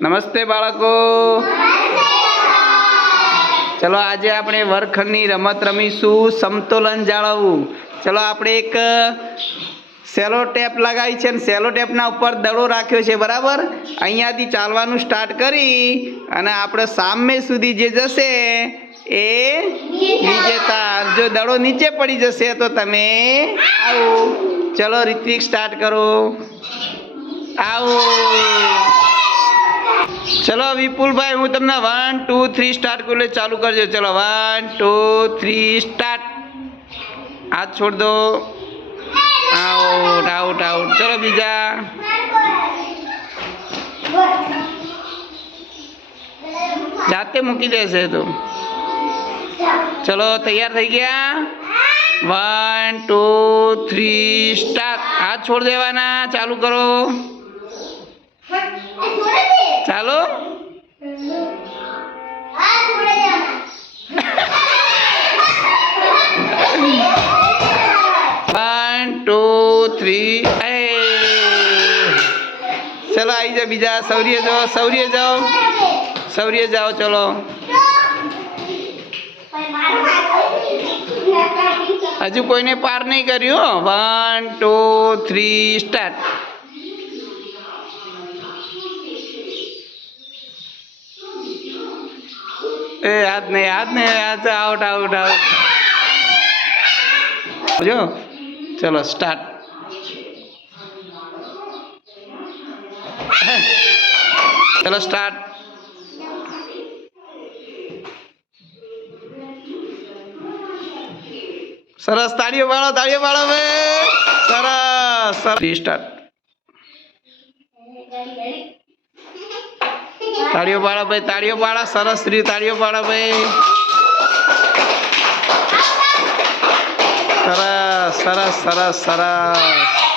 નમસ્તે બાળકો. ચલો આજે આપણે વર્ગખંડની રમત રમીશું સમતોલન જાળવવું. ચલો આપણે એક સેલો ટેપ લગાવી છે અને સેલો ટેપના ઉપર દડો રાખ્યો છે, બરાબર? અહીંયાથી ચાલવાનું સ્ટાર્ટ કરી અને આપણે સામે સુધી જે જશે એ વિજેતા જો દડો નીચે પડી જશે તો તમે આવો. ચલો રિત્વિક સ્ટાર્ટ કરો. આવો. ચલો વિપુલભાઈ હું તમને વન ટુ થ્રી સ્ટાર્ટ કરું એટલે ચાલુ કરજો ચલો વન ટુ થ્રી સ્ટાર્ટ હાથ છોડ દો આઉટ આઉટ આઉટ ચલો બીજા જાતે મૂકી દેશે તો ચલો તૈયાર થઈ ગયા વન ટુ થ્રી સ્ટાર્ટ હાથ છોડ દેવાના ચાલુ કરો ચાલો. વન ટુ થ્રી ચલો આવી જાઓ બીજા. સૌર્ય જાઓ સૌર્ય જાઓ. સૌર્ય જાઓ, ચલો. હજુ કોઈને પાર નહીં કર્યું વન ટુ થ્રી સ્ટાર્ટ એ હાથ નહીં, યાદ નહીં, યાદ આઉટ આઉટ આઉટ જો ચલો સ્ટાર્ટ ચલો સ્ટાર્ટ સરસ, તાળીઓ પાડો તાળીઓ પાડો ભાઈ. સરસ સરસ. સ્ટાર્ટ તાળીઓ પાડો ભાઈ તાળીઓ પાડો સરસ સ્ત્રી તાળીઓ પાડો ભાઈ. સરસ સરસ સરસ સરસ.